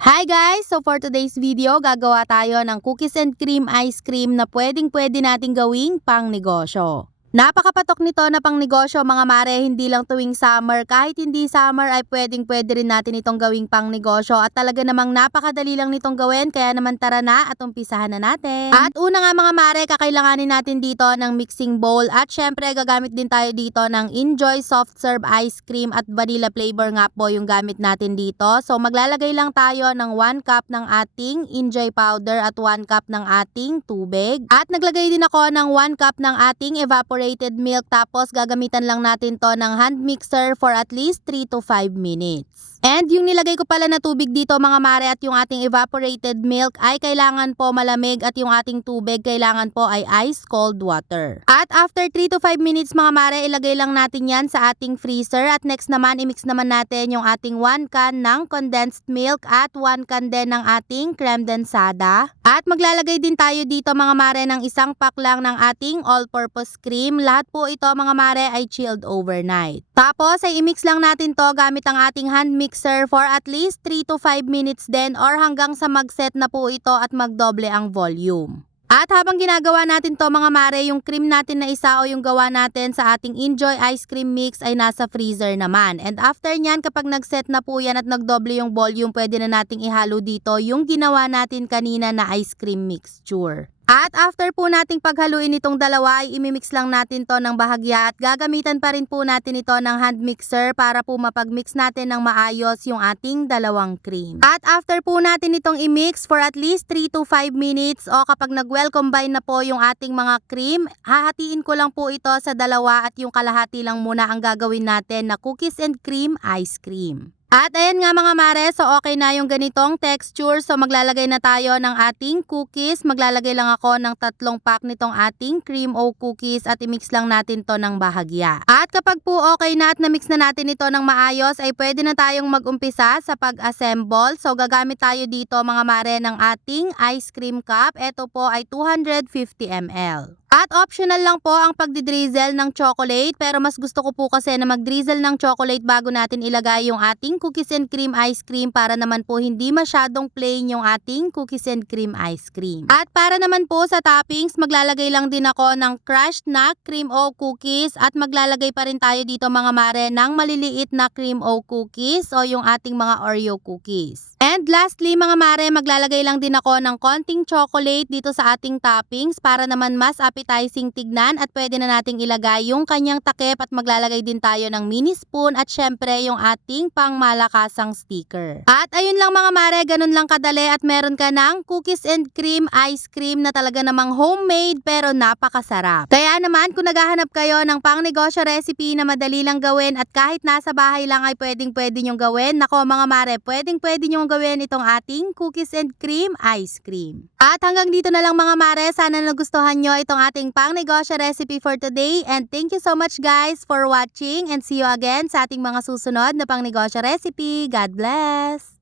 Hi guys! So for today's video, gagawa tayo ng cookies and cream ice cream na pwedeng-pwede nating gawing pang negosyo. Napakapatok nito na pang negosyo mga mare, hindi lang tuwing summer. Kahit hindi summer ay pwedeng-pwede rin natin itong gawing pang negosyo. At talaga namang napakadali lang nitong gawin, kaya naman tara na at umpisahan na natin. At una nga mga mare, kakailanganin natin dito ng mixing bowl. At syempre gagamit din tayo dito ng Enjoy Soft Serve Ice Cream at vanilla flavor nga po yung gamit natin dito. So maglalagay lang tayo ng 1 cup ng ating Enjoy powder at 1 cup ng ating tubig. At naglagay din ako ng 1 cup ng ating evaporated milk, tapos gagamitan lang natin to ng hand mixer for at least 3 to 5 minutes. And yung nilagay ko pala na tubig dito mga mare at yung ating evaporated milk ay kailangan po malamig at yung ating tubig kailangan po ay ice cold water. At after 3 to 5 minutes mga mare, ilagay lang natin yan sa ating freezer at next naman imix naman natin yung ating 1 can ng condensed milk at 1 can din ng ating creme densada. At maglalagay din tayo dito mga mare ng isang pack lang ng ating all-purpose cream. Lahat po ito mga mare ay chilled overnight. Tapos ay imix lang natin to gamit ang ating hand mixer for at least 3 to 5 minutes din or hanggang sa mag-set na po ito at magdoble ang volume. At habang ginagawa natin to mga mare, yung cream natin na isa o yung gawa natin sa ating Enjoy Ice Cream Mix ay nasa freezer naman. And after nyan, kapag nag-set na po yan at nagdoble yung volume, pwede na nating ihalo dito yung ginawa natin kanina na ice cream mixture. At after po nating paghaluin itong dalawa ay imimix lang natin to ng bahagya at gagamitan pa rin po natin ito ng hand mixer para po mapagmix natin ng maayos yung ating dalawang cream. At after po natin itong imix for at least 3 to 5 minutes o kapag nag-well combine na po yung ating mga cream, hahatiin ko lang po ito sa dalawa at yung kalahati lang muna ang gagawin natin na cookies and cream ice cream. At ayan nga mga mare, so okay na yung ganitong texture. So maglalagay na tayo ng ating cookies. Maglalagay lang ako ng 3 pack nitong ating cream o cookies at imix lang natin to ng bahagya. At kapag po okay na at na-mix na natin ito ng maayos, ay pwede na tayong mag-umpisa sa pag-assemble. So gagamit tayo dito mga mare ng ating ice cream cup. Ito po ay 250 ml. At optional lang po ang pagdidrizzle ng chocolate, pero mas gusto ko po kasi na mag-drizzle ng chocolate bago natin ilagay yung ating cookies and cream ice cream para naman po hindi masyadong plain yung ating cookies and cream ice cream. At para naman po sa toppings, maglalagay lang din ako ng crushed na cream o cookies at maglalagay pa rin tayo dito mga mare ng maliliit na cream o cookies o yung ating mga Oreo cookies. And lastly mga mare, maglalagay lang din ako ng konting chocolate dito sa ating toppings para naman mas appetizing tignan at pwede na nating ilagay yung kanyang takip at maglalagay din tayo ng mini spoon at syempre yung ating pangmalakasang sticker. At ayun lang mga mare, ganun lang kadali at meron ka ng cookies and cream ice cream na talaga namang homemade pero napakasarap. Kaya naman kung naghahanap kayo ng pang negosyo recipe na madali lang gawin at kahit nasa bahay lang ay pwedeng-pwede nyong gawin, nako mga mare, pwedeng-pwede nyong gawin itong ating cookies and cream ice cream. At hanggang dito na lang mga mare, sana nagustuhan nyo itong ating pang negosyo recipe for today and thank you so much guys for watching and see you again sa ating mga susunod na pang negosyo recipe. God bless!